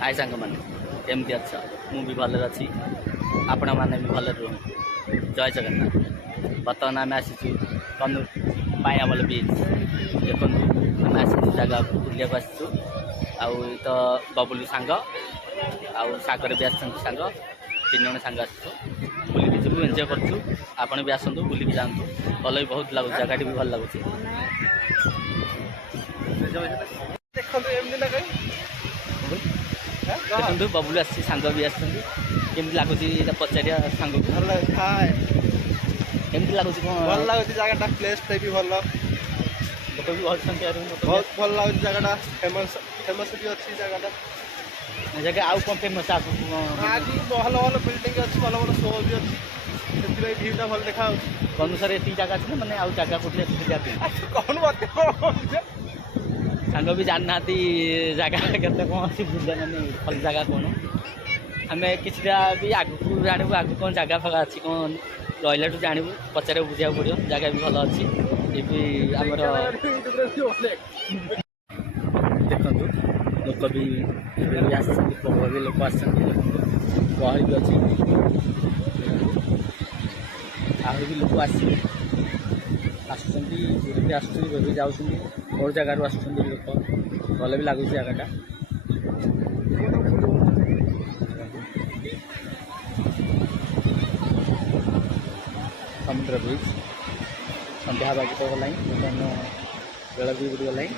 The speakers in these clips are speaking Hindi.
हाय सांग मैंने केमती अच्छा मु भी भल अच्छी आपण मैंने भी भल रुह जय जगन्नाथ। बर्तमान आम आसी कन्नूर पायामल बीच देखो आम आसी जगह बुलिया आसचु आउ तो बबुलू सांग आउ सागर भी आसंग सांग 3 जन सांग आसचु बुलिकी जीवु एंजॉय करछु। आपण भी आसंतु बुलिकी जानतु भल भी बहुत लगुच जगह भी भल लगुच। देखो बबुलू आसी सांग भी आसुँच केमती लगुच पचारिया सांग भल थाए केमती लगुच भल लगुच जगह प्लेस भी भल लोक भी भल बहुत भल लगुच जगह फेमस फेमस भी अच्छी जगह जगह आउ कौन फेमस आप आगे भल भल बिल्डिंग अच्छी भल भल शो भी अच्छी से भ्यूटा भल देखा अनुसार ये जगह अच्छे मैंने आउ जगह कौन कौन बात सांग भी जानना जगह के कौन अच्छी बुझे मैंने भल जगह कौन आम किसी भी आगू जानू आगू कौन जगह फगा अच्छी कौन रही जानू पचारे बुझा पड़ो जगह भी भल अच्छी ये भी आमर देखु लोक भी प्रभाव भी लोक आसती गहली भी अच्छी आहरी भी लोक आसुँच भी जाऊँ बहुत जगार आस लोक भल भी लगुच जगटा समुद्र बीच संध्या बागी तो गलाई बर्तमान बेल भी बुड़ी गलाई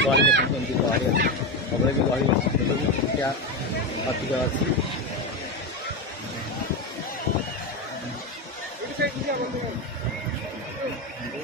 गहली देखते गहली अच्छी सबले भी गहली संख्या अधिक अच्छी।